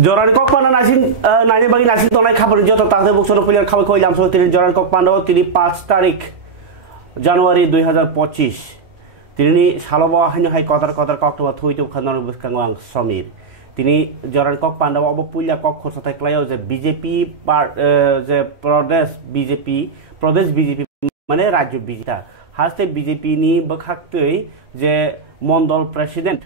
Joran Kok Panda nasin nanya bagi nasin tonai kabar joto takde buk sono pilihan kawai kawai lamso tiri Joran Kok Panda tiri 5 tarik Januari 2025 tiri saloba hanya hai kotar kok tu thui tu khanar buskangwang Samir tini Joran Kok Panda abo pulia kok khosata klayo je BJP part je Pradesh BJP mane rajyo BJP haste BJP ni bakhaktei je Mondol President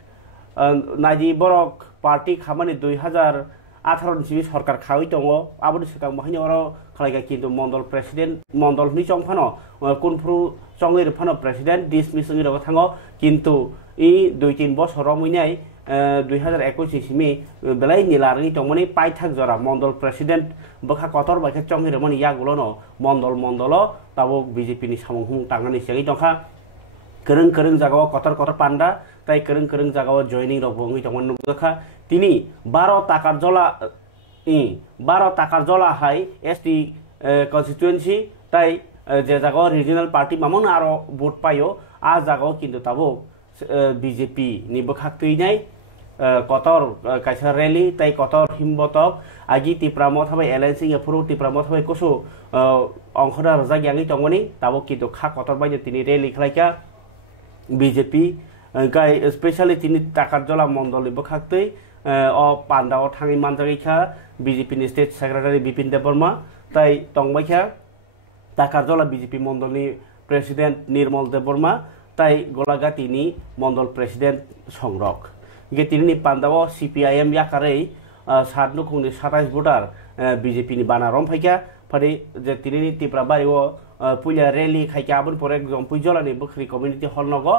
Naji Borok Party Khamani 2018 ni Sarkar Khawi tongo aboni sekang mahani oro khalaiga kintu Mondol President Mondol ni chongphano kunfru chongir phano President dismiss ngi ro thango kintu I 2-3 বছর রমুইনাই 2021 সিমি বেলাই নিলারনি তংমনি পাইথাক জরা Mondal president বখা কতর বাইখা চংহির মনি ইয়াগুলোনো মন্ডল তাবো BJP নি সামংহুং টাংনানি সেগি দখা kereng jagawa kotor panda tai kereng jagawa joining robongi tongmon nugdakha tini 12 takar jola hai ST constituency tai je jagawa regional party mamon aro vote payo a jagawa kintu tabo BJP ni bakhaktui nai kotor kaisa rally tai kotor himbotok agi tipramot habai LNC ngapuru tipramot habai koso ongkhora raja yangi tongmoni tabo kintu kha kotor bai tini rally khlaika BJP guy especially tini takarjola mondoli bakhaktei o pandao thangi manjagikha BJP ni state secretary Bipin Deborma tai tongbaikha takarjola BJP mondoli president Nirmal Deborma tai golagati ni mondol president Songrok ge tini ni pandao CPIM yakarei sadnu khungni 27 voter BJP ni bana romfaika phari je tini ni tiprabari o punya rally khaika abun pore exam pujola ni bukhri community hall nogo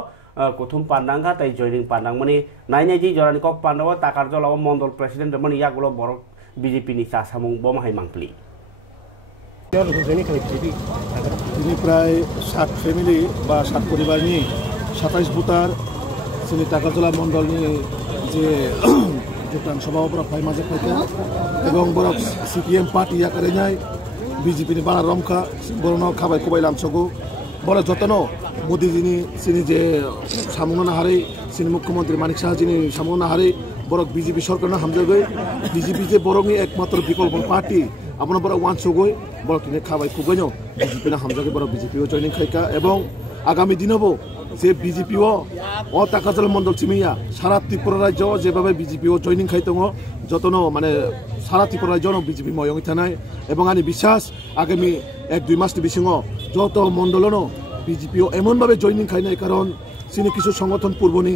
kothum pandanga tai joining pandang mani nainai ji Joran Kok Pandawa takar jola mondol president mani yagulo borok BJP ni sasamung bom hai mangpli ini প্রায় 7 family বা 7 পরিবার নিয়ে 27 voter তিনি টাকারজলা মন্ডল নিয়ে যে যোগদান সভাপতি phi মাঝে ফাইকা এবং বড় সিপিএম পার্টি আকারে নাই BJP ni bana romka borono khabai kobai lamsogo bora jotono Modi jini sini je samungna hare sini mukhyamantri Manik Saha jini samungna hare borok BJP সরকার na hamjagoi BJP je borokni ekmatro বিকল্প party আপনা বড় one সগoi borok ni khabai kubaino BJP na hamjagoi borok BJP o joining khaika এবং আগামী দিনবো যে BJP ও টাকারজলা মন্ডল চিমিয়া সারা ত্রিপুরা রাজ্য যেভাবে BJP ও joining খাইতङ যতনো মানে সারা ত্রিপুরা রাজ্য BJP ময়ং থানায় এবং আমি বিশ্বাস আগামী 1-2 মাসটি বিসিङ যত মন্ডলনো BJP ও এমন ভাবে জয়নিং খাইনাই কারণ সিনি কিছু সংগঠন পূর্বনি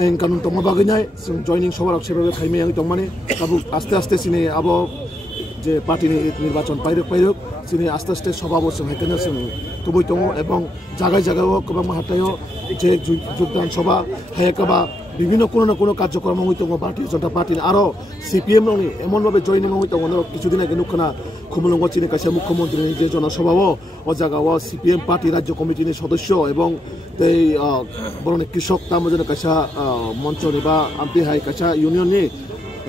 আইন কানুন তমা বাগিনাই জয়নিং সবার সেভাবে খাইমে আমি তমানে তাবু আস্তে সিনি আবো যে পার্টি নির্বাচন পাইরক সিনি আস্তে সভাবো হাইকানা তুবই দङ এবং জায়গায় গোबां হাটায়ও যে যোগদান সভা হায়াকাবা বিভিন্ন কোনো না কোনো কার্যক্রম হইতো ভারতীয় জনতা পার্টি আরো সিপিএম ননি এমনভাবে জয়নিং হইতো কিছুদিন আগে নুখানা খুমলঙ্গ চিনি কাছে মুখ্যমন্ত্রী যে জনসভাও ও জায়গাও সিপিএম পার্টি রাজ্য কমিটির সদস্য এবং এই বরণ কৃষক তামজন কাছা মঞ্চনি বা আমতি হাই কাছা ইউনিয়ননি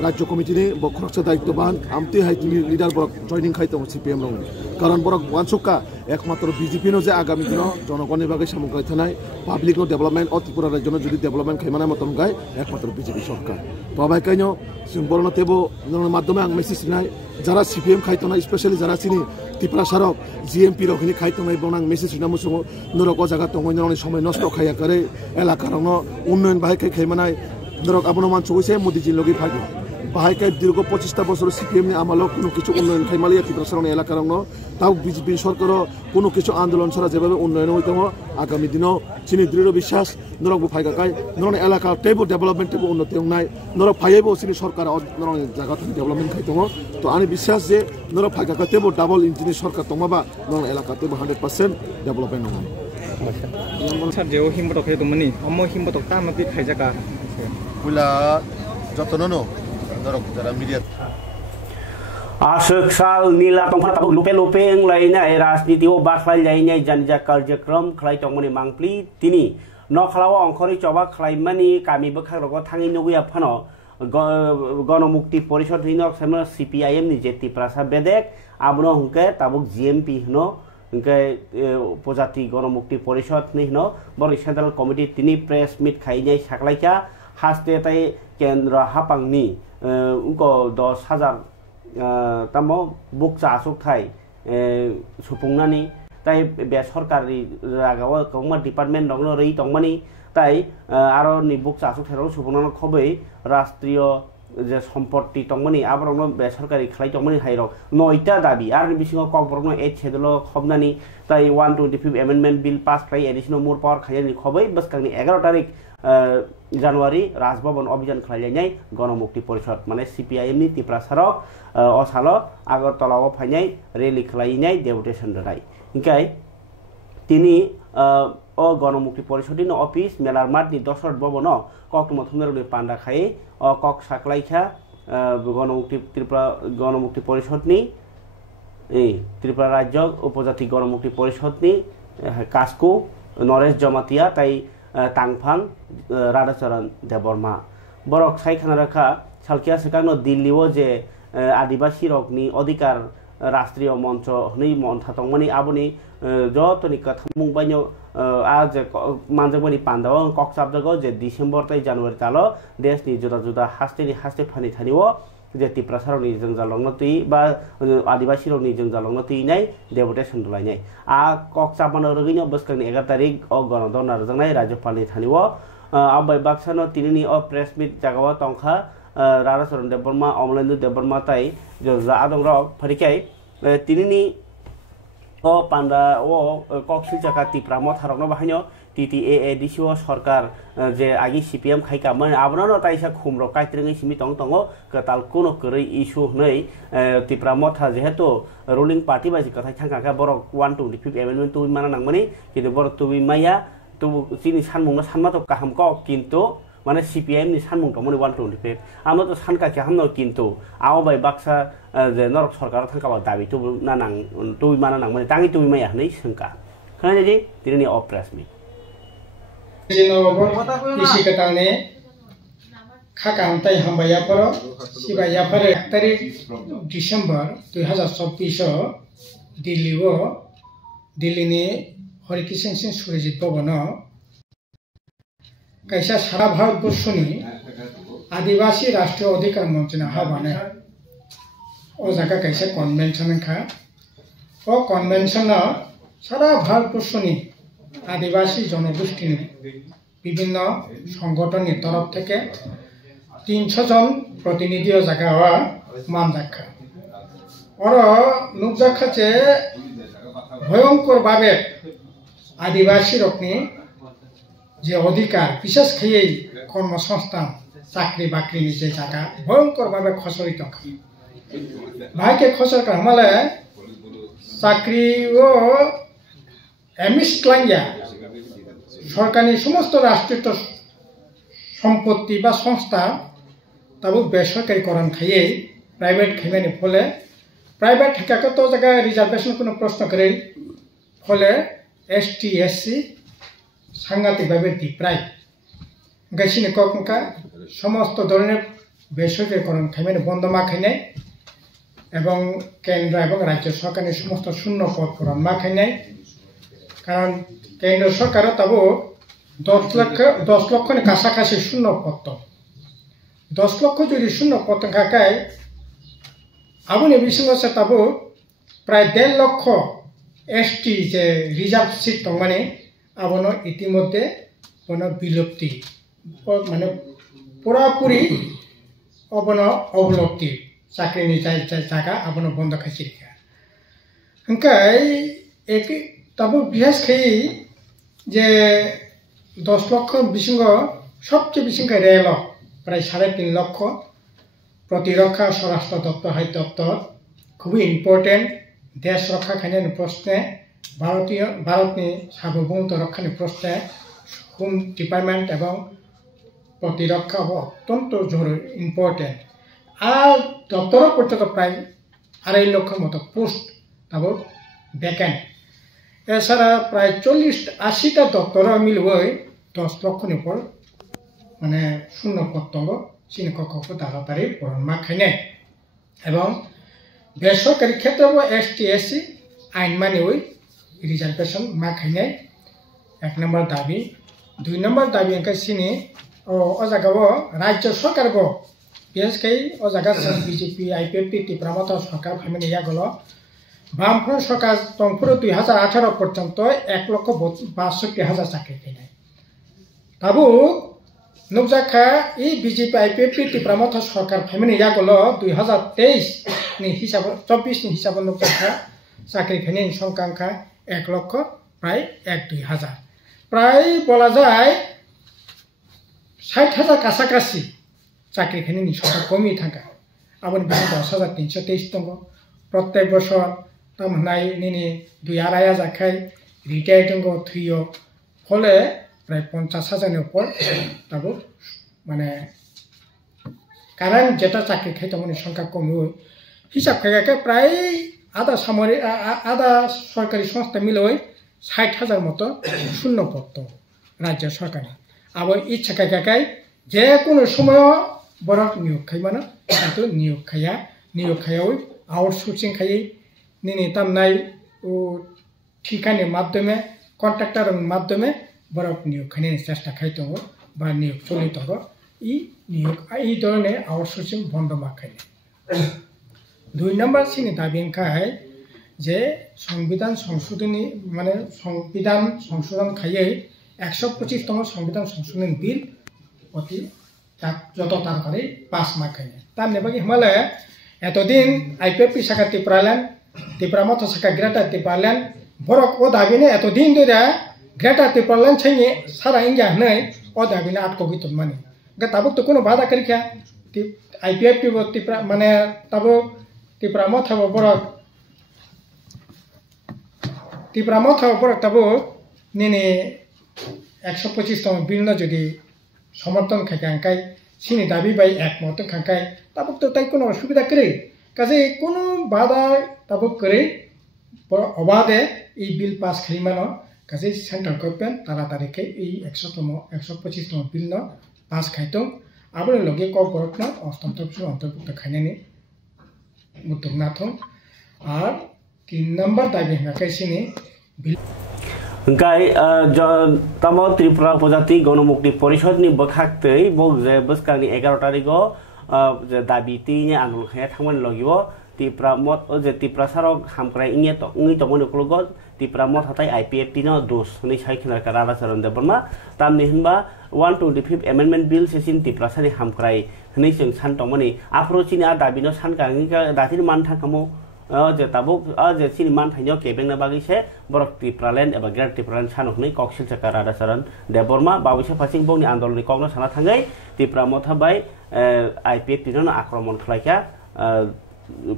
রাজ্য কমিটিনি বখরকসা দায়িত্ববান আমতি হাই লিডার বরক জয়নিং খাইতো সিপিএম ননি কারণ বরক ওয়ানসুকা একমাত্র BJP নো যে আগামী দিন জনগণের বাগে সামগ্রী থানায় পাবলিক ডেভেলপমেন্ট ও ত্রিপুরা রাজ্য যদি ডেভেলপমেন্ট খাইমানা মতন গায় একমাত্র BJP সরকার তবাই কাইনো বরণ তেব মাধ্যমে আং মেসেজ নাই যারা সিপিএম খাইতো না স্পেশালি যারা চিনি ত্রিপুরা সারক জিএমপি রখিনি খাইতো না এবং মেসেজ না মুসুম নরক জায়গা তঙ্গই সময় নষ্ট খাইয়া করে এলাকার উন্নয়ন বাহাই খাইমানায় নরক আবনমান চৌছে মোদিজির লগে ভাগে বাহাইকায় দীর্ঘ 25টা বছর সিপিএম নি আমালো কোনো কিছু উন্নয়ন খাইমালিয়া ত্রিপুরা সারণ এলাকার তাও BJP সরকারও কোনো কিছু আন্দোলন ছাড়া যেভাবে উন্নয়ন হইতো আগামী দিনও চিনি দৃঢ় বিশ্বাস নরক ফাইগাকায় নরন এলাকা টেবো ডেভেলপমেন্ট টেবো উন্নতি নাই নরক ফাইবো চিনি সরকার নরন জায়গা থেকে ডেভেলপমেন্ট খাইতো তো আমি বিশ্বাস যে নরক ফাইগাকায় টেবো ডাবল ইঞ্জিনি সরকার তোমাবা নরন এলাকা টেবো 100% ডেভেলপমেন্ট নয় স্যার যে হিমবটক খাইতো মানি অম হিমবটক তামাতি খাইজাকা বুলা যতননো নরক যারা media Asuk sal nila tongkha tabuk lupe lainnya rasniti o bakhlai lainnya janja कार्यक्रम khlai tongmani mangpli tini no khlawa ongkhori choba khlaimani kami bekhak rogo thangi nuguya phano গণমুক্তি পরিষদ হিনক সেমন CPIM ni je tiprasa bedek abno hungke tabuk GMP hino hungke উপজাতি গণমুক্তি পরিষদ ni hino bor central committee tini press meet khainai saklaika haste tai kendra hapangni उनको 10,000 तामो बुकसा आसुक Thai सुपुंगनानी ताई बेसरकारि रागाव comma department दंनो रई तंगमानी ताई आरो नि बुकसा आसुक थाइराव सुपुंगनानो खबै राष्ट्रीय जे सम्पत्ति तंगमानी आबरंनो बेसरकारि खालाय तंगमानी हाइराव 9टा दाबी आरो बिसिङाव ककबरनो 8 सेदुलो खबनानी ताई 125 एमेंडमेंट बिल पास खालाय एडिशनल मोर पावर खायनि खबै बसकांनि 11 तारिख জানুয়ারি রাজভবন অভিযান খালাইনাই গণমুক্তি পরিষদ মানে সিপিআইএম नि तिप्रासाराव असालो আগরতলাও फाइनाय रेली खालायनाय डेपुटेशन राय इंकाय तिनी गणमुक्ति परिषदनि अफिस मेलारमाटनि दशरथ भवन कक्टम थुमरनि पान्डा खाय कक साकलाइखा गणमुक्ति परिषदनि त्रिपुरा राज्य उपजाति गणमुक्ति परिषदनि कास्को नरेश जमातिया ताई तांगफां राधाचरण देबबर्मा बरक सायखाना रखा सालकिया सिगांनो दिल्लीओ जे आदिवासी रकनि अधिकार राष्ट्रीय मंच हनै मन्था तंगमानि आबनि जतनि कथामुं बायनो आज मानजगमानि पान्दाव कक्साबजगो जे डिसेम्बर ताई जानुवारि तालो देशनि जुदा जुदा हास्ते फानि थानिओ जे तिप्रासारनि जोंजालंनो तुइ बा आदिवासी रकनि जोंजालंनो तुइनाय डेपुटेशन लायनाय आ कक्साबनो रगैनो बसकांनि 11 तारिख गणदन रजनाय राज्यपालनि थानिओ आबाय बाक्सानो तिनिनि प्रेस मिट जागाव तंखा राधाचरण देबबर्मा अमलेन्दु देबबर्मा ताई जो आदं रक फरिकाय तिनिनि पान्डा कक्सिल जाका तिप्रा मथारकनो बाहायनो TTAADCO सरकार जे आगि CPM खाइकामोन आबनो ताइसा खुमरो काइत्रङै सिमि तंगो कताल कोनो करै इशु नै तिप्रा मथा जेहेतु रुलिंग पार्टी बाजि कथा थांगाका बरक 125 एमेंडमेंट तुइ माना नांगमनि किन्तु बरक तुइ माया तु सिनि सानमुंनो सानमा तो काहामको किन्तु माने CPM नि सानमुं तमनि 125 आमो तो सानका के हमनो किन्तु आव बाय बाक्सा जे नरक सरकार थांकाबा दाबि तु नानां तुइ माना नांगमनि तांगि तुइ माया नै संका खानाजे तिरनि अप्रेसमि isi katangni khakam tai hambaya poro sibaya pare 1 tarik Desember 2024 Delhi ni Harikishan Singh Surajit Bhavano kaisa sara bharatborshoni Adivasi Rashtriyo Adhikar Manch na habane o jaga kaisa convention kha o convention na sara bharatborshoni आदिवासी जनगोष्ठी विभिन्न संगठन तरफ থেকে 300 जन प्रतिनिधि जगह हुआ मान रखा और नुकजाखा जे भयंकर भावे आदिवासी रकनी जे अधिकार विशेष खयै कर्मसंस्थान चाकरी बाकरी जे जगह भयंकर भावे खसरित भाइके खसर हमले चाकरी ओ एमिस्ट लाइया सरकारनि समस्त राष्ट्रीय सम्पत्ति बा संस्था ताबो बेसरकारीकरण खायै प्राइवेट खायमानि फले प्राइवेट ठेकाके तो जगह रिजर्वेशन कोनो प्रश्न करे फले ST SC सांघातिक भावे दिप्राय गाइसिनि ककनका समस्त धरनेर बेसरकारीकरण खायमानि बन्द माखायनाय एवं केन्द्र एवं राज्य सरकारनि समस्त शून्य पद पूरण माखायनाय कारण केंद्र सरकार ताबो 10 लाख नि काछाकाछि शून्य पद 10 लाख जुदि शून्य पद थाकाय आबुनि बिसिङाव से ताबो प्राय 1.5 लाख ST जे रिजार्व सीट तंगमाने आबनो इतिमध्ये बनो बिलुप्ति माने पुरापुरी अबनो अवलुप्ति चाकरिनि जायगा आबनो बन्द खाइसिरिखा हंकाय एक ताबो बिहास खाई जे 10 लाख बिसिङ सबचेये बिसिङ रेल प्राय 3.5 लाख प्रतिरक्षा स्वराष्ट्र दप्तर हाई दप्तर खूब इम्पोर्टेंट देश रक्षा खाने प्रश्न भारतनि सार्वभौमत्व रक्षानि प्रश्न होम डिपार्टमेंट एवं प्रतिरक्षा अत्यंत जरूरी इम्पोर्टेंट आ दप्तर पर्यंत प्राय 2.5 लाख मत पोस्ट ताबो भैकेंट এছাড়া প্রায় 40-80টা দপ্তর মিলবই 10 লক্ষর উপর মানে শূন্য পত্তঙ্গ চিনকক তাড়াতাড়ি পূরণ মাখাইনে এবং বেসরকারি ক্ষেত্রে ST SC আইন মানি ওই রিজার্ভেশন মাখাইনে 1 নম্বর দাবি 2 নম্বর দাবি একা চিনি ও জায়গাও রাজ্য সরকার বিশেষকৈ ও জায়গা বিজেপি আইপিএফটি ত্রিপুরামত সরকার ফাইমানি ইয়াগল বামফ্রন্ট সরকার তংপুর 2018 পর্যন্ত 1,62,000 চাকরি খাইনাই তাবু নুকজাখা এই বিজেপি আইপিএফটি ত্রিপুরামত সরকার ফাইমানি ইয়াগল 2023 ni হিসাব 24 ni হিসাব নুকজাখা চাকরি খাইনাই সংখ্যা 1 লক্ষ প্রায় 1-2,000 প্রায় বলা যায় 60,000 কাছাকাছি চাকরি খাইনাইনি সংখ্যা কমই থাকা আবার 10,323 দङ প্রত্যেক বছর তামনাই নিনি 2-2,500 খাই রিটায়ার দङ থুইও ফলে প্রায় 50,000 উপর তাবো মানে কারণ যেটা চাকরি খাই তেমন সংখ্যা কমই হিসাব খাইকে প্রায় আধা সরকারি সংস্থা মিলে 60,000 মতো শূন্য পদ রাজ্য সরকারে আবার ইচ্ছা খাইকাই যে কোনো সময় বড় নিয়োগ খাই মানে কিন্তু নিয়োগ খাইয়াও আউটসোর্সিং খাই নিনি তামনাই ও ঠিকানি মাধ্যমে কন্ট্রাক্টর মাধ্যমে বড় নিয়োগ খাইনি চেষ্টা খাইতে হবে বা নিয়োগ চলিত হবে এই ধরনের আউটসোর্সিং বন্ধ মাখাইনি 2 নম্বর চিনি দাবি খাই যে সংবিধান সংশোধনী মানে সংবিধান সংশোধন খাইয়ে 125তম সংবিধান সংশোধন বিল অতি যত তাড়াতাড়ি পাস মাখাইনি তার নেবাগি হিমালয় এতদিন আইপিএফটি শাখা ত্রিপুরামত শাখা গ্রেটার ত্রিপুরাল্যান্ড বরক ও দাবিনে এতদিন ধরে গ্রেটার ত্রিপুরাল্যান্ড ছাইনি সারা ইন্ডিয়া হনাই ও দাবিনে আটকগিত মানে তাবুক তো কোনো বাধা করিখা আইপিএফটি ত্রিপুরা মানে তাবুক ত্রিপুরামত হব বরক তাবুক নিনি 125তম বিল যদি সমর্থন খাইকাই চিনি দাবি বাই একমত খাইকাই তাবুক তো তাই কোনো অসুবিধা করে কাজে কোনো বাধা তাবুক করে অবাধে এই বিল পাস খাইমানো কাজে সেন্ট্রাল গভর্নমেন্ট তাড়াতাড়িকে এই 125তম বিল পাস খাইতো আবার লগে কর্পোরেট অন্তর্ভুক্ত খাইনানি উদ্যোগ নাথং আর 3 নম্বর দাবি খাইকাই চিনি Engkai tamo Tripura Pujati Gণমুক্তি পরিষদনি বখাক্তৈ বক যে বসকানি 11 তারিখও যে দাবিটিনি আন্দোলন খায়া থামন লাগিব Tripura মত যে Tripura সারক হামক্রাই ইংনি তমনি কুলগ Tripura মত হাতাই আইপিএফটি ন দোষ নি সাইখিনার কারা চরণ Debbarma তামনি হিনবা 125th amendment bill সেসিন Tripura সারি হামক্রাই হনি जों सान তমনি আফরোচিনি আর দাবিনো সানকানি দাতির মান থাকামো যে তাবুক যে চিনি মান থাইনিও কেবেংনা বাগিছে বরক ত্রিপুরাল্যান্ড এবা গ্রেট ত্রিপুরাল্যান্ড সানকনি ককসিল চাকা রাধাচরণ দেববর্মা বাবুইছে ফাসিং বংনি আন্দোলনनि কগনা সানা थाङै ত্রিপুরা মথাবাই আইপিএফটি नो आक्रमण खालायखा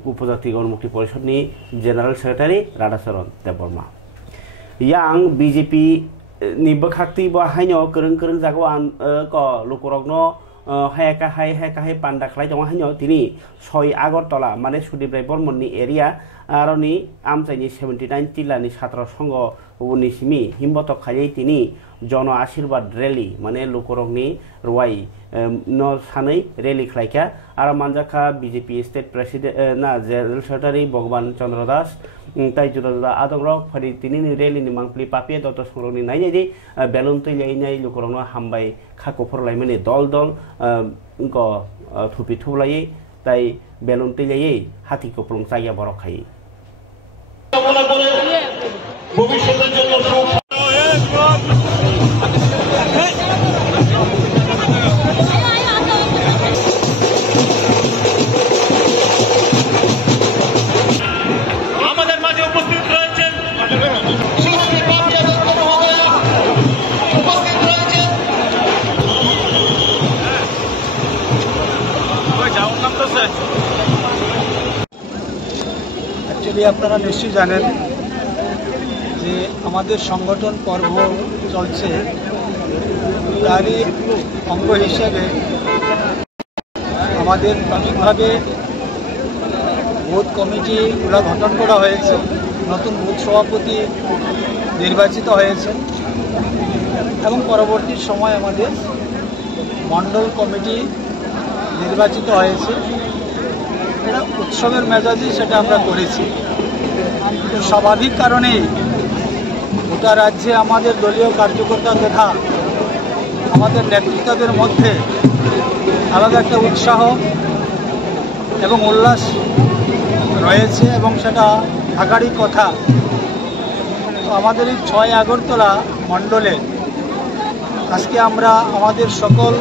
उपजाति गणमुक्ति परिषदनि जेनेरेल सेक्रेटारि राधाचरণ देबबर्मा यां बिजेपि नि बखाक्ति बाहायनो करं जागो आं क लुकुरगनो हाय पान्डा खालाय दङ हायनो तिनि 6 আগরতলা মানে सुदीप बर्मननि एरिया आरोनि आमचाइनि 79 जिल्लानि छात्र संघ उनिसिमि हिम्बत खायै तिनि जन आशीर्वाद रैली माने लुकुरगनि रवाई न सानै रैली खालायखा आरो मानजाखा बीजेपी स्टेट प्रेसिडेंट ना जनरल सेक्रेटारि भगवान चंद्र दास ताइजुदा आदंरक फरि तिनि रैलीनि मांगप्लि पापे दत संरनि नायनायदि बेलुन तैलायनाय लुकुरगनो हामबाय खाखुफोर लायमाने दल ग थुपि थुबलायै তাই বেলুন তৈলাयै হাতি কপলং চাইয়া বড় খাই ভবিষ্যতের জন্য আমাদের মাঝে উপস্থিত রয়েছেন एक्चुअली আপনারা নিশ্চয়ই জানেন যে আমাদের সংগঠন পর্ব চলছে তারই অঙ্গ হিসেবে আমাদের প্রাথমিকভাবে বুথ কমিটিগুলো গঠন করা হয়েছে নতুন বুথ সভাপতি নির্বাচিত হয়েছে এবং পরবর্তী সময় আমাদের মণ্ডল কমিটি নির্বাচিত হয়েছে এটা উৎসবের মেজাজে সেটা আমরা করেছি তো স্বাভাবিক কারণেই গোটা রাজ্যে আমাদের দলীয় কার্যকর্তা তথা আমাদের নেতৃত্বদের মধ্যে আলাদা একটা উৎসাহ এবং উল্লাস রয়েছে এবং সেটা থাকারই কথা। তো আমাদের এই 6 আগরতলা মণ্ডলে আজকে আমরা আমাদের সকল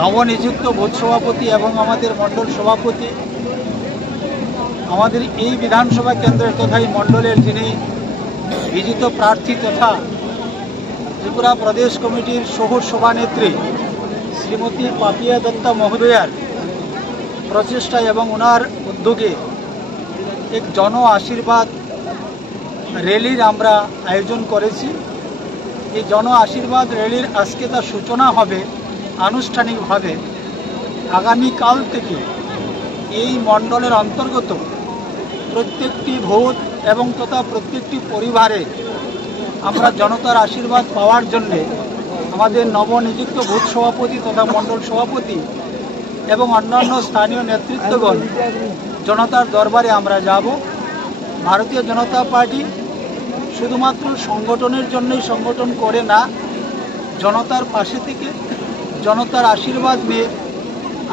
নবনিযুক্ত বুথ সভাপতি এবং আমাদের মণ্ডল সভাপতি, আমাদের এই বিধানসভা কেন্দ্রের তথা এই মণ্ডলের যিনি বিজিত প্রার্থী তথা ত্রিপুরা প্রদেশ কমিটির সহ সভানেত্রী শ্রীমতী পাপিয়া দত্তা মহোদয়ার প্রচেষ্টা এবং ওনার উদ্যোগে এক জন আশীর্বাদ র্যালির আমরা আয়োজন করেছি। এই জন আশীর্বাদ র্যালির আজকে তার সূচনা হবে আনুষ্ঠানিকভাবে। আগামীকাল থেকে এই মণ্ডলের অন্তর্গত প্রত্যেকটি ভোট এবং তথা প্রত্যেকটি পরিবারে আমরা জনতার আশীর্বাদ পাওয়ার জন্যে আমাদের নবনিযুক্ত বুথ সভাপতি তথা মণ্ডল সভাপতি এবং অন্যান্য স্থানীয় নেতৃত্বগণ জনতার দরবারে আমরা যাব। ভারতীয় জনতা পার্টি শুধুমাত্র সংগঠনের জন্যই সংগঠন করে না, জনতার পাশে থেকে জনতার আশীর্বাদ নিয়ে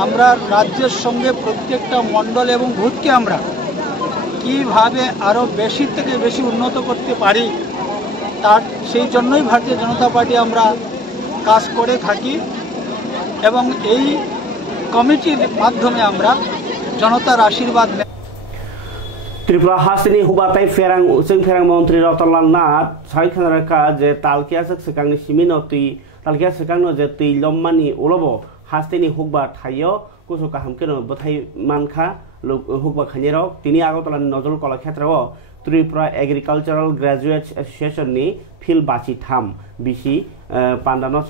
আমরা রাজ্যের সঙ্গে প্রত্যেকটা মণ্ডল এবং বুথকে আমরা কীভাবে আরও বেশি থেকে বেশি উন্নত করতে পারি তার সেই জন্যই ভারতীয় জনতা পার্টি আমরা কাজ করে থাকি এবং এই কমিটির মাধ্যমে আমরা জনতার আশীর্বাদ নেই। त्रिपुरा हासिनी हुबाताई फेरांग मंत्री रतनलाल नाथ साइखानरका जे तालकिया सिगांनि सिमिनो तुई तालकिया सिगांनो जे तुई लम्मानि उलबो हासिनी हुबा थायो कुसु काहामकेनो बथाई मानखा हुबा खानेरो तिनि आगरतलानि नजल कला क्षेत्रआव त्रिपुरा एग्रिकालचाराल ग्रेजुएट्स एसोसिएशन नि फिल बाची थाम बिसि पान्डानो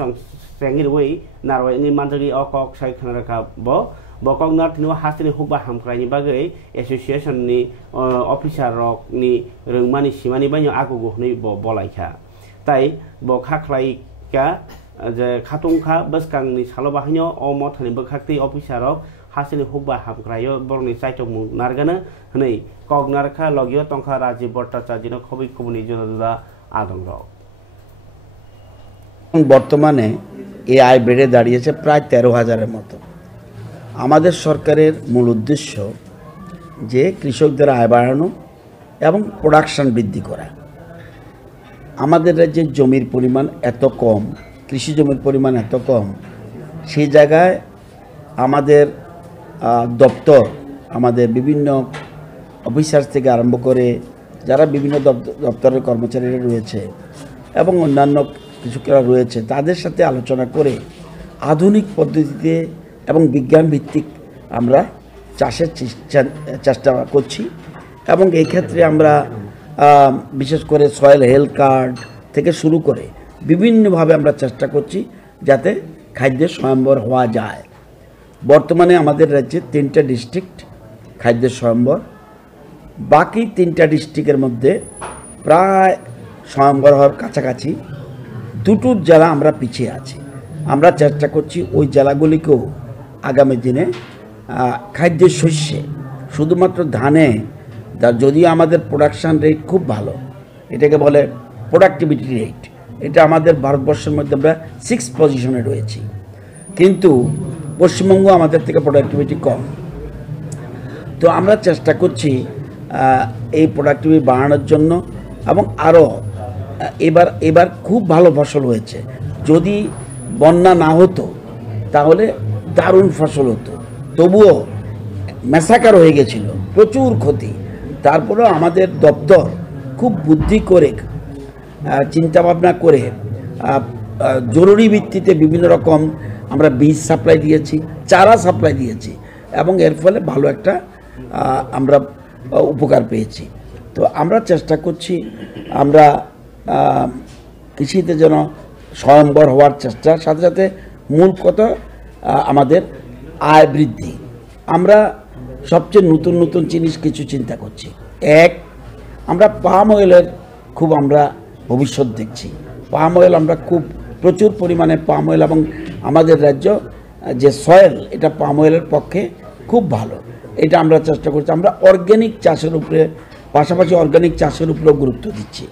सेंगिरवै नारवाइनि मानजरि अकक साइखानरका बो बकंगनार तिनो हासिनी हुबा हामक्राइनि बागै एसोसिएशन नि अफिसार रकनि रोंमानि सिमानि बायनो आगुगु हनै बलाइखा ताई बखाख्लाइका जे खातुंखा बसकांनि सालबाहायनो अमथनि बखाख्ति अफिसार रक हासिनी हुबा हामक्रायो बरनि साइटमु नारगानो हनै कगनारखा लगियो तंखा राजीव भट्टाचार्यनो खबि खबनि जनदा आदंग বর্তমানে এই আয় বেড়ে দাঁড়িয়েছে প্রায় 13,000-এর মতো। আমাদের সরকারের মূল উদ্দেশ্য যে কৃষকদের আয় বাড়ানো এবং প্রোডাকশন বৃদ্ধি করা। আমাদের রাজ্যে জমির পরিমাণ এত কম, কৃষি জমির পরিমাণ এত কম, সেই জায়গায় আমাদের দপ্তর, আমাদের বিভিন্ন অফিসার থেকে আরম্ভ করে যারা বিভিন্ন দপ্তরের কর্মচারীরা রয়েছে এবং অন্যান্য কৃষকরা রয়েছে তাদের সাথে আলোচনা করে আধুনিক পদ্ধতিতে এবং বিজ্ঞান ভিত্তিক আমরা চাষের চেষ্টা করছি এবং এই ক্ষেত্রে আমরা বিশেষ করে সয়েল হেলথ কার্ড থেকে শুরু করে বিভিন্নভাবে আমরা চেষ্টা করছি যাতে খাদ্যের স্বয়ম্বর হওয়া যায়। বর্তমানে আমাদের রাজ্যে 3টা ডিস্ট্রিক্ট খাদ্যের স্বয়ম্বর, বাকি 3টা ডিস্ট্রিক্টের মধ্যে প্রায় স্বয়ম্বর হওয়ার কাছাকাছি 2টো জেলা আমরা পিছিয়ে আছি। আমরা চেষ্টা করছি ওই জেলাগুলিকেও আগামী দিনে খাদ্যের শস্যে শুধুমাত্র ধানে, যদিও আমাদের প্রোডাকশান রেট খুব ভালো, এটাকে বলে প্রোডাক্টিভিটি রেট, এটা আমাদের ভারতবর্ষের মধ্যে আমরা 6th পজিশনে রয়েছি, কিন্তু পশ্চিমবঙ্গ আমাদের থেকে প্রোডাক্টিভিটি কম। তো আমরা চেষ্টা করছি এই প্রোডাক্টিভিটি বাড়ানোর জন্য এবং আরও এবার খুব ভালো ফসল হয়েছে। যদি বন্যা না হতো তাহলে দারুণ ফসল হতো, তবুও ম্যাসাকার হয়ে গেছিল, প্রচুর ক্ষতি। তারপরেও আমাদের দপ্তর খুব বুদ্ধি করে চিন্তাভাবনা করে জরুরি ভিত্তিতে বিভিন্ন রকম আমরা বীজ সাপ্লাই দিয়েছি, চারা সাপ্লাই দিয়েছি এবং এর ফলে ভালো একটা আমরা উপকার পেয়েছি। তো আমরা চেষ্টা করছি আমরা কৃষিতে যেন স্বয়ম্বর হওয়ার চেষ্টার সাথে সাথে মূল কথা আমাদের আয় বৃদ্ধি। আমরা সবচেয়ে নতুন নতুন জিনিস কিছু চিন্তা করছি। এক, আমরা পাম অয়েলের খুব আমরা ভবিষ্যৎ দেখছি। পাম অয়েল আমরা খুব প্রচুর পরিমাণে পাম অয়েল, এবং আমাদের রাজ্য যে সয়েল এটা পাম অয়েলের পক্ষে খুব ভালো, এটা আমরা চেষ্টা করছি। আমরা অর্গ্যানিক চাষের উপরে পাশাপাশি অর্গ্যানিক চাষের উপরেও গুরুত্ব দিচ্ছি।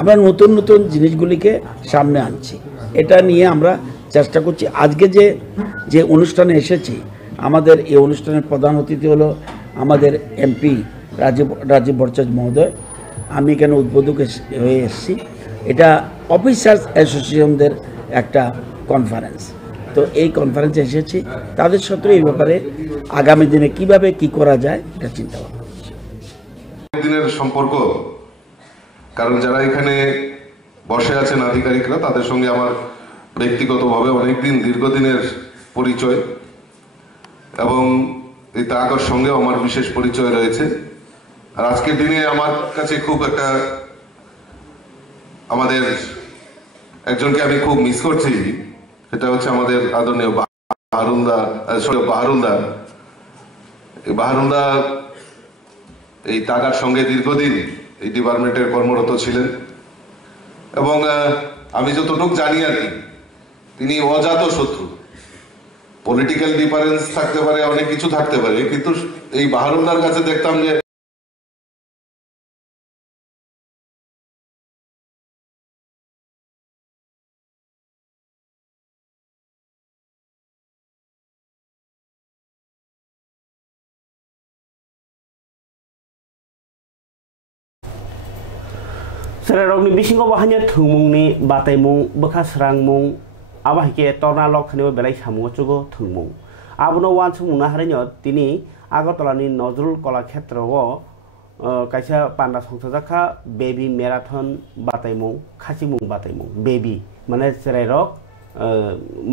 আমরা নতুন নতুন জিনিসগুলিকে সামনে আনছি, এটা নিয়ে আমরা চেষ্টা করছি। আজকে যে অনুষ্ঠানে এসেছি আমাদের এই অনুষ্ঠানের প্রধান অতিথি হলো আমাদের এমপি রাজীব ভট্টাচার্য মহোদয়। আমি এখানে উদ্বোধক হয়ে এসেছি। এটা অফিসার্স অ্যাসোসিয়েশনদের একটা কনফারেন্স, তো এই কনফারেন্সে এসেছি। তাদের সাথে এই ব্যাপারে আগামী দিনে কিভাবে কি করা যায় এটা চিন্তা ভাবনা দিনের সম্পর্ক, কারণ যারা এখানে বসে আছেন আধিকারিকরা, তাদের সঙ্গে আমার ব্যক্তিগতভাবে অনেকদিন দীর্ঘদিনের পরিচয়, এবং এই তাগর সঙ্গেও আমার বিশেষ পরিচয় রয়েছে। আর আজকের দিনে আমার কাছে খুব একটা, আমাদের একজনকে আমি খুব মিস করছি, সেটা হচ্ছে আমাদের আদরণীয় বাহারুলদা। এই তাগার সঙ্গে দীর্ঘদিন এই ডিপার্টমেন্টের কর্মরত ছিলেন, এবং আমি যতটুকু জানি আর কি, তিনি অজাত শত্রু। পলিটিক্যাল ডিফারেন্স থাকতে পারে, অনেক কিছু থাকতে পারে, কিন্তু এই বাহারুলদার কাছে দেখতাম যে Sererogni bisingo bahanya thungmungni bataimung bekha srangmung abahike tornalok khanibo belai samungo chugo thungmung abono wansumungna harinyo tini Agartalani Nozrul Kalakshetrowo kaisa panda songsajaka baby marathon bataimung khasimung bataimung baby mane sererok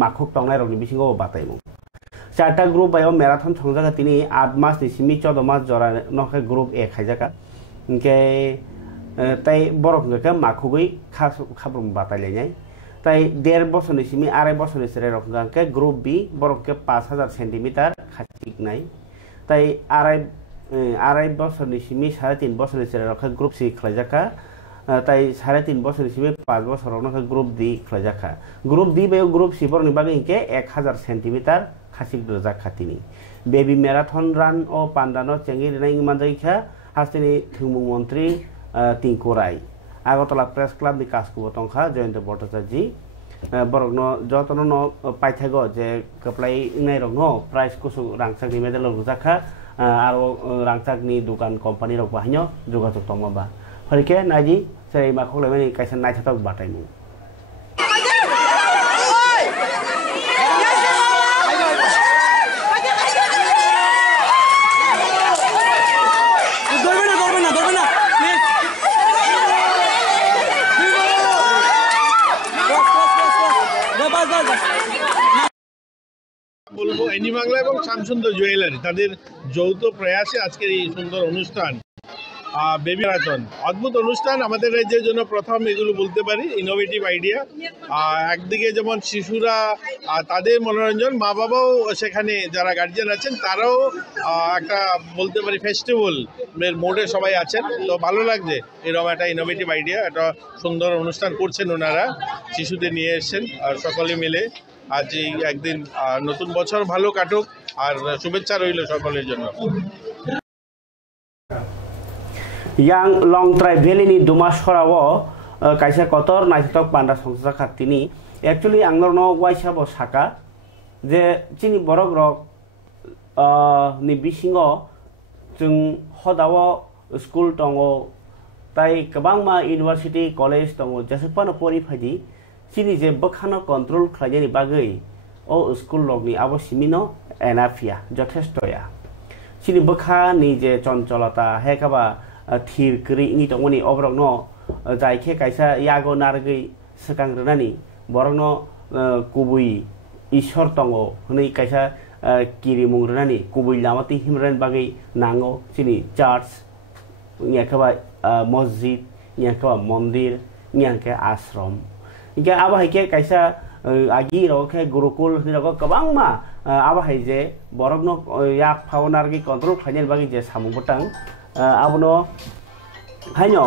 makhuk tongnai rogni bisingo bataimung charta group bayo marathon songjaka tini 8 mas ni simi 14 mas jora nokhe group e khaijaka inke তাই বরফ গেকে মাখুগই খাবরম বাতাইলাইনাই তাই 1.5 বছরনি সিমি 2.5 বছরনি সেরে রকমকে group B বরফকে 5000 centimetre খাচিক নাই তাই 2.5 বছরনি সিমি 3.5 বছরনি সেরে রকম group C খলাজাকা তাই 3.5 বছরনি সিমি 5 বছর রকম গ্রুপ ডি খলাজাকা গ্রুপ ডি বে গ্রুপ সি বরনি বাগে ইনকে 1000 সেন্টিমিটার খাচিক দজা খাতিনি বেবি ম্যারাথন রান ও পান্দানো চেঙ্গি রিনাই মানজাইখা হাস্তিনি থুমুং মন্ত্রী Tingkurai Agartala Press Club di Kaskubo Tongkha Jayanta Bhattacharya borokno jotono paithago je keplai nai rokno price kusu rangchakni medal rujaka aro rangchakni dukan company rok bahanyo jogajuk tongmaba horike naji sei makholaimani kaisa naithatok bataimu বলবো any Bangla এবং Shyamsundar jewellery তাদের যৌথ প্রয়াসে আজকের এই সুন্দর অনুষ্ঠান baby marathon অদ্ভুত অনুষ্ঠান আমাদের রাজ্যের জন্য প্রথম এগুলো বলতে পারি ইনোভেটিভ আইডিয়া একদিকে যেমন শিশুরা তাদের মনোরঞ্জন মা বাবাও সেখানে যারা গার্জিয়ান আছেন তারাও একটা বলতে পারি ফেস্টিভ্যাল এর মোডে সবাই আছেন তো ভালো লাগছে এরকম একটা ইনোভেটিভ আইডিয়া একটা সুন্দর অনুষ্ঠান করছেন ওনারা শিশুদের নিয়ে এসেছেন আর সকলে মিলে আজ এই একদিন নতুন বছর ভালো কাটুক আর শুভেচ্ছা রইল সকলের জন্য Yang Long Trai Valley ni Dumashorawo kaisa kotor naitok panda songsaka tini actually angnorno waisa bo saka je chini borok rok ni bisingo jung hodawo school tongo tai kabangma university college tongo jasepano pori phaidi chini je bakhano control khlajani bagai o school rok ni abo simino enafia jotheshtoya chini bakha ni je choncholata hekaba thir kri ni tongoni obrokno jaike kaisa yago nargei sekangrani borokno kubui ishor tongo hni kaisa kiri mungrani kubui lamati himran bagai nango chini church nyakaba masjid nyakaba mondir nyake ashram inge aba haike kaisa agi roke gurukul ni rogo kabangma aba haije borokno yak phawnargi control khainel bagai je samung botang abono haino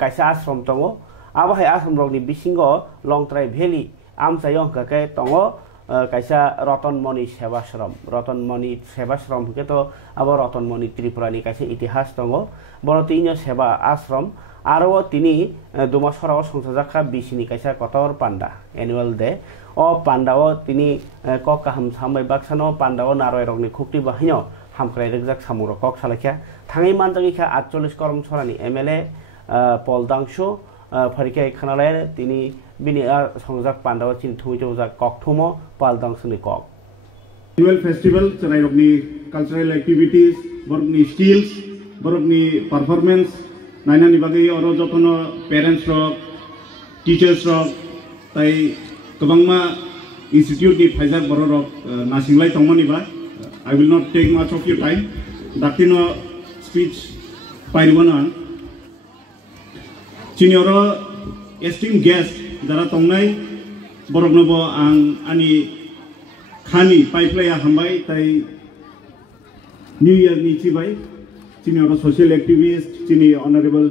kaisa ashram tongo abo hai ashram rokni bisingo Long Trai Valley amchayong kake tongo kaisa Ratanmani Sebashram ke to abo Ratanmani Tripura ni kaisa itihas tongo borotino seba ashram आरो तिनी दुमासराव संसाजाखा बिसिनि कायसा Qatar panda annual day ओ पान्डाओ तिनी कक काहाम सामै बाक्सानो पान्डाओ नारय रगनि खुक्ति बाहिनो हामक्राय रगजाक सामुरो कक सालाखा थाङै मानजागिखा 48 करमसरानि MLA पलदांशु फरिखाय खानालाय तिनी बिनि संजाक पान्डाओ चिन थुइजौजाक ककथुमो पालदांशुनि कक annual festival cerai rokni cultural activities borokni skills borokni performance nainani bagai oro jotono parents rok teachers rok tai kobangma institute ni phaijak borok rok nasinglai tongmani ba I will not take much of your time daktino speech pairibona chini oro esteemed guest jara tongnai borokno bo ang ani खानी पाइपलाया हमबाय ताई new year नि चिबाय चिनि अरो social activist चिनि honourable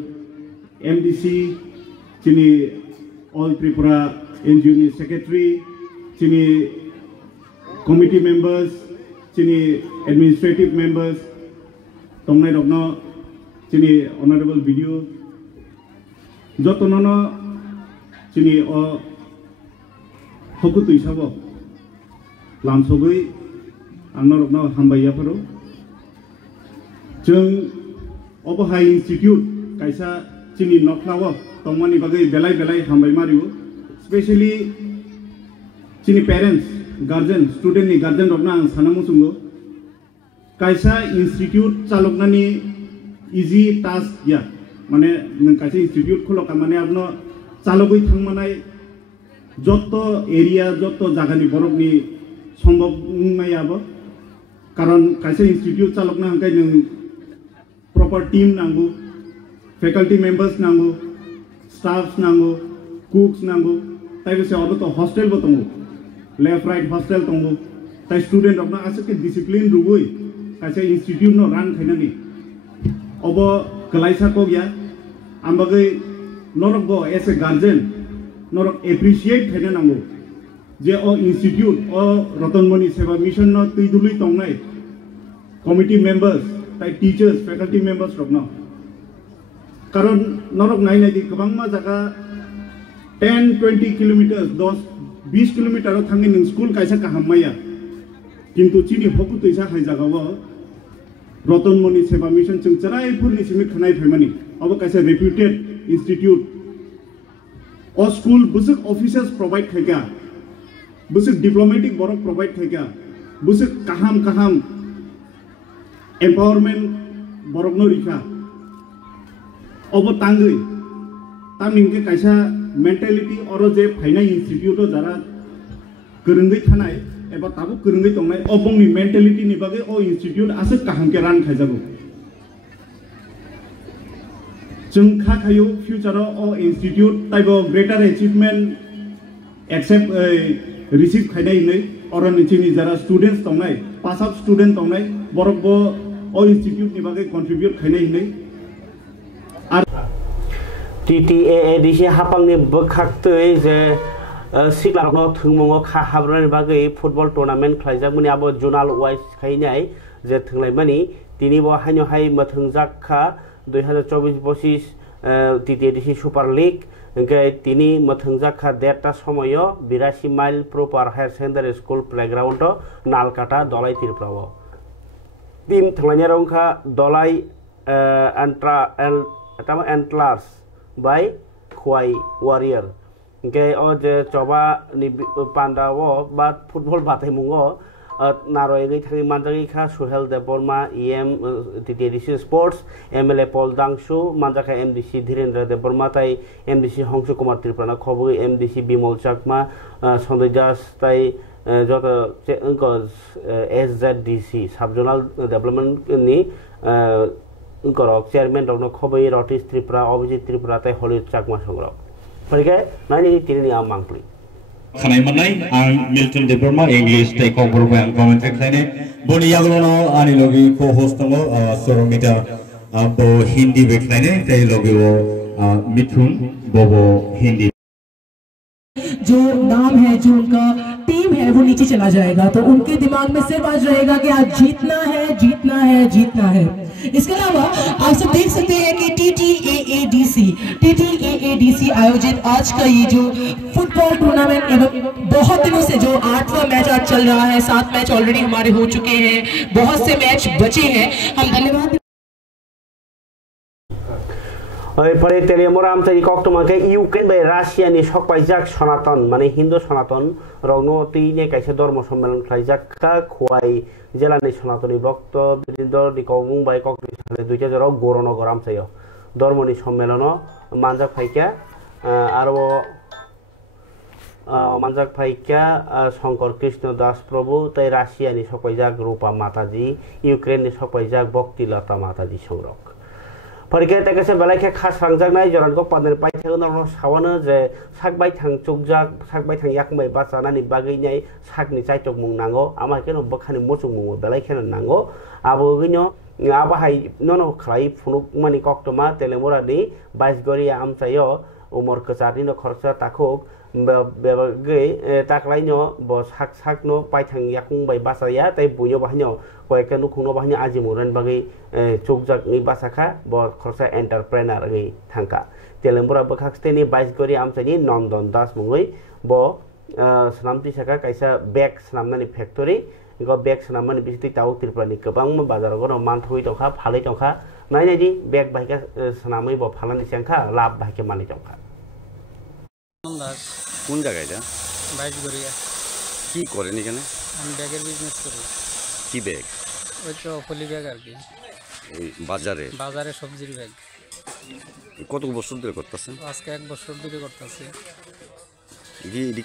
MDC चिनि all Tripura NGO नि सेक्रेटरी चिनि कमिटी मेंबर्स चिनि एडमिनिस्ट्रेटिव मेंबर्स तंगनाय रगनो चिनि ऑनरेबल वीडियो जतननो चिनि अ हकुतु हिसाबो लामसबै आंनो रगनो हामबायाफोरो जों अबहाय इन्स्टिट्यूट कायसा चिनि नखलाव तंमानि बागै बेलाय बेलाय हामबाय मारियो स्पेशली चिनि पेरेंट्स गार्जियन स्टूडेंट नि गार्जियन रगनो आं सानामु सुंगो कायसा इन्स्टिट्यूट चालकनानि इजी टास्क या माने नों कायसा इन्स्टिट्यूट खुलका माने आपनो चालकै थांमानाय जत्त एरिया जत्त जागानि बरकनि सम्भव नङायाबो कारण कायसे इन्स्टिट्यूट चालकना हांखाय नों प्रॉपर टीम नांगौ फैकल्टी मेंबर्स नांगौ स्टाफ्स नांगौ कुक्स नांगौ ताइ बेसे अरो तो हॉस्टेल बो दङ लेफ्ट राइट हॉस्टेल दङ ताइ स्टूडेंट रकना आसके डिसिप्लिन रुगै कायसे इन्स्टिट्यूट नो रान खायनानि अब गलायसा को गया आमबागै नरक बो एज ए गार्जियन नरक एप्रिशिएट खायना नांगौ जे ओ इन्स्टिट्यूट ओ रतनमणि सेवा मिशन न तुइदुलुइ तंनाय कमिटी मेंबर्स ताइ टीचर्स फैकल्टी मेंबर्स रकनो कारण नरक नायनाय दि गोबांमा जागा 10-20 किलोमीटर 10-20 किलोमीटर थांनि नों स्कूल कायसा काहाममाया किन्तु चिनि हकु तैसा हाय जागाव रतनमणि सेवा मिशन जों चरायफोरनि सिमि खानाय फैमानि अब कायसा रेपुटेड इन्स्टिट्यूट ओ स्कूल बुसुक ऑफिसर्स प्रोवाइड खायगा बुसुक डिप्लोमेटिक बरक प्रोवाइड खायगा बुसुक काहाम काहाम एम्पावरमेंट बरक नो रिखा अब तांगै तामिंगे कायसा मेंटालिटी और जे फाइनाय इन्स्टिट्यूट जरा गोरोंगै थानाय एबा ताबो गोरोंगै दंनाय अबंनि मेंटालिटी नि बागै ओ इन्स्टिट्यूट आसो काहामके रान खायजागौ जों खाखायो फ्यूचराव ओ इन्स्टिट्यूट ताइबो ग्रेटर अचीवमेंट एक्सेप्ट रिसीव खायनाय नै और निचिनि जरा स्टूडेंट्स दंनाय पास आउट स्टूडेंट दंनाय बरकबो ओ इन्स्टिट्यूट नि बागै कंट्रीब्यूट खायनाय नै TTAADC हापांनि बोखाक्तै जे सिक्लारनो थुंमङो खा हाब्रनि बागै फुटबल टुर्नामेन्ट खालायजागमनि आबो जोनाल वाइज खायनाय जे थुंलायमानि तिनि बो हायनो हाय मथंजाखा 2024-25 TTAADC सुपार लीग ओंके तिनि मथंजाखा देरटा समयो 82 माइल प्रपार हायर सेकेंडारि स्कूल प्लेग्राउंड नालकाटा दलाई तिरफ्राव टीम थुंलायनि रंखा दलाई एंटलार्स बाय खुवाई वारियर ओंके ओ जे चबा नि पांडावो बा फुटबल बाथायमुङो नारयगै थाङि मानजागैखा Suhel Debbarma EM TTAADC sports MLA पल दांसु मानजाखा MDC धीरेन्द्र देबबर्मा ताई MDC हंसु कुमार त्रिपुराना खबुगै MDC बिमल चाकमा सन्दै दास ताई जत SZDC सबजोनाल डेभलपमेंट नि उनकरक चेयरमैन रौनो खबै रटिस त्रिपुरा अभिजित त्रिपुरा ताई हलिउड चाकमा संग्रह फरिके नानि तिरनि आम मांगप्लि खानाय मानाय आं मिल्टन देबबर्मा इंग्लिश ताई खबरबो आं कमेन्ट्रि खायने बनि यागलनो आनि लगे को होस्ट दङ सरमिता बो हिंदी बेखायने ताई लगे वो मिथुन बोबो हिंदी जो नाम है जो उनका टीम है वो नीचे चला जाएगा तो उनके दिमाग में सिर्फ आज रहेगा कि आज जीतना है जीतना है जीतना है इसके अलावा आप सब देख सकते हैं कि TTAADC आयोजित आज का ये जो फुटबॉल टूर्नामेंट एवं बहुत दिनों से जो 8वां मैच आज चल रहा है, 7 मैच ऑलरेडी हमारे हो चुके हैं, बहुत से मैच बचे हैं। हम धन्यवाद परे तेलेमोरा आमचाई कक्टमाके इउक्रेन बाय राशिया नि सकबायजाक सनातन माने हिंदू सनातन रंगनो तीने कायसे धर्म सम्मेलन खालायजाका खुवाई जिलानि सनातनी भक्त बिरिंदर निकौमुं बाय कक्टि साले 2000 गौरनगर आमचायो धर्मनि सम्मेलन मानजाक फाइका आरो मानजाक फाइका शंकर कृष्ण दास प्रभु तै राशियानि सकबायजाक रूपा माताजी इउक्रेननि सकबायजाक भक्तिलता माताजी संरक फरिके तेकेसे बेलायखे खास रांजागनाय जरानखौ पानर पाइथागोन सावानो जे साकबाय थां चुकजाक साकबाय थां याकबाय बासानानि बागैनाय साकनि चाइटक मुं नांगौ आमाकेनो बखानि मोचुं मुं बेलायखेनो नांगौ आबोगिनो आबाहाय ननो खलाय फुनुक मानि कक्टमा तेलेमोरानि बाइसगरि आमचायो उमर कचारिनो खरसा ताखुक बेबागै ताकलायनो ब साकनो पाइथां याकुंबाय बासाया तै बुयो बाहायनो कयेकटा नुखुंनो बाहायनो आजिमुरान बागै चुकजाकनि बासाखा ब खरसा एन्टारप्रेनार गै थांका तेलेमोरा बखाक्सतेनि बाइसगरि आमचानि नंदन दास मुङै ब सनामति साका कायसा बेग सनामनानि फेक्टरि गो बेग सनामनानि बिसिति ताउ त्रिपुरानि गोबां बाजाराव मानथुइ दंखा फालै दंखा नायनायदि बेग बाहायका सनामै ब फालानि सेंखा लाभ बाहायके मानि दंखा কোন জায়গায় এটা বাইশগড়িয়া কি করেন এখানে আমি ব্যাগের বিজনেস করি কি ব্যাগ ওই তো পলি ব্যাগ আর কি এই বাজারে সবজির ব্যাগ কত বছর ধরে করতেছেন আজকে 1 বছর ধরে করতেছি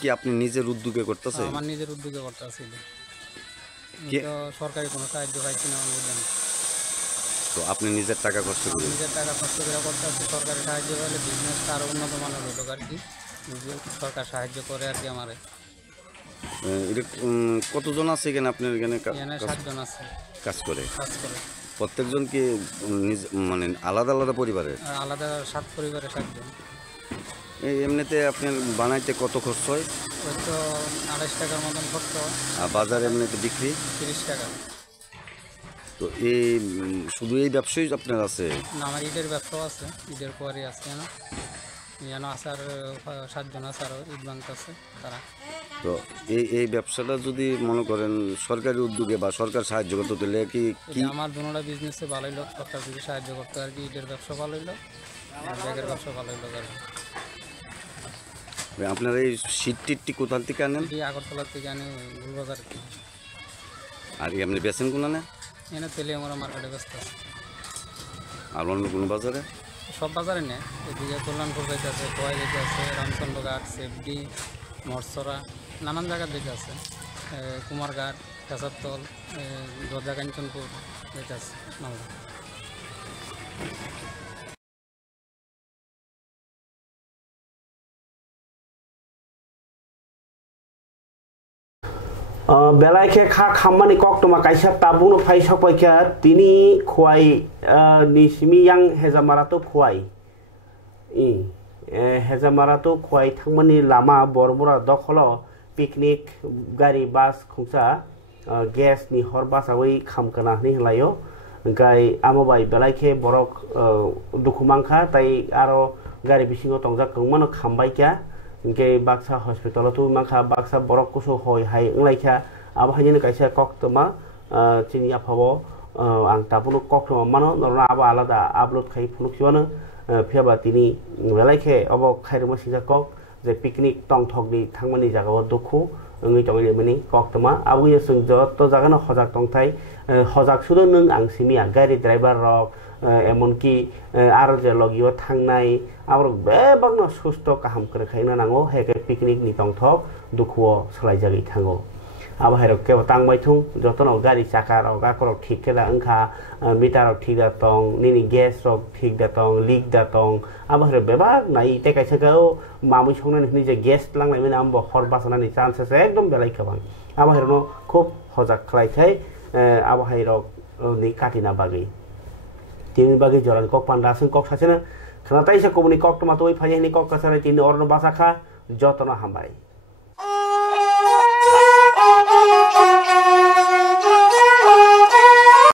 কি আপনি নিজের উদ্যোগে করতেছেন আমার নিজের উদ্যোগে করতেছি তো সরকারি কোনো সাহায্য পাইছি না অনুদান তো আপনি নিজের টাকা খরচ করে করতেছি সরকারি সাহায্য পেলে বিজনেসটা আরো উন্নত মানের হতো আর কি সরকার সাহায্য করে আর কি আমারে কতজন আছে এখানে আপনার এখানে 7 জন আছে কাজ করে প্রত্যেকজন কি মানে আলাদা আলাদা পরিবারের আলাদা 7 পরিবারের 7 জন এমনিতে আপনার বানাইতে কত খরচ হয় ওই তো 28 টাকার মতন খরচ হয় আর বাজারে এমনিতে বিক্রি 30 টাকা তো এই শুধু এই ব্যবসায়ী আপনার আছে না আমার ঈদের ব্যবসা আছে ঈদের পরে আছে না ইয়ানো আসার 7 জন আছে আর ঈদ ব্যাংক আছে তারা তো এই ব্যবসাটা যদি মনে করেন সরকারি উদ্যোগে বা সরকার সাহায্য করতে দিলে কি আমার দুনোটা বিজনেসে ভালোই লোক সরকার যদি সাহায্য করতে আর কি ঈদের ব্যবসা ভালোই লোক আর ব্যাগের ব্যবসা ভালোই লোক আর আপনার এই শীতটি কোথা থেকে আনেন আগরতলা থেকে আনি গুলবাজার আর আপনি বেচেন কোনা না এনে তেলে আমরা মার্কেটে ব্যস্ত আছে আর অন্য কোনো বাজারে সব বাজারে নেই এদিকে কল্যাণপুর যাইতে আছে খোয়াই যাইতে আছে রামচন্দ্রঘাট সেফডি মরসরা নানান জায়গার দিকে আছে কুমারঘাট কেশবতল দরজা কাঞ্চনপুর যাইতে আছে মালদা बेलायखे खा खामानि कक्टमा कायसा ताबुनो फाइ सपायखा तिनि खुवाई निसिमी यां हेजामारातो खुवाई हेजामारातो खुवाई थांमानि लामा बरमुरा दखल पिकनिक गारि बास खुंसा गेस नि हर बासावै खामकना नि हलायो गाय आमबाय बेलायखे बरक दुखुमांखा ताई आरो गारि बिसिङो तंजा कंमानो खामबायखा इनके बाक्सा हॉस्पिटल तो माखा बाक्सा बरक कुसो होय हाय अंलायखा आबहायनि कायसा कक्टमा चिनि आफावो आं ताबुनो कक्टमा मानो नरना आबा आलादा आपलोड खाय फुनुखिवानो फेबा तिनि बेलायखे अब खायरमा सिजा कक जे पिकनिक टंगथगनि थांमानि जागाव दुखु ओंगै तंगै मानि कक्टमा आबुय जों जत जागानो हजाक टंथाय हजाक सुदो नों आं सिमिया गारि ड्राइभार रक एमनकि आरो जे लगियो थांनाय आरो बेबागनो सुस्थ काहाम करे खायना नांगौ हेके पिकनिक नि टंगथग दुखुओ सोलाय जागै थांगौ आबहायरक के तांबायथुं जतनो गारि चाका रक गाकर ठीक केला अंखा मिटार ठीक दा टंग निनि गैस रक ठीक दा टंग लीक दा टंग आबहायर बेबाग नाय ते कायसागाव मामुइ संनानै नि जे गैस लांनायमोन आंबो हर बासनानि चान्सेस एकदम बेलाय गोबां आबहायरनो खूब हजाक खालायथाय आबहायरक नि काटिना बागै तिनि बागै जरान कक पान्डासिन कक सासेनो खानाताइसा कबनि कक टमाटोइ फायनि कक कासारे तिनि अर्न बासाखा जतन हामबाय।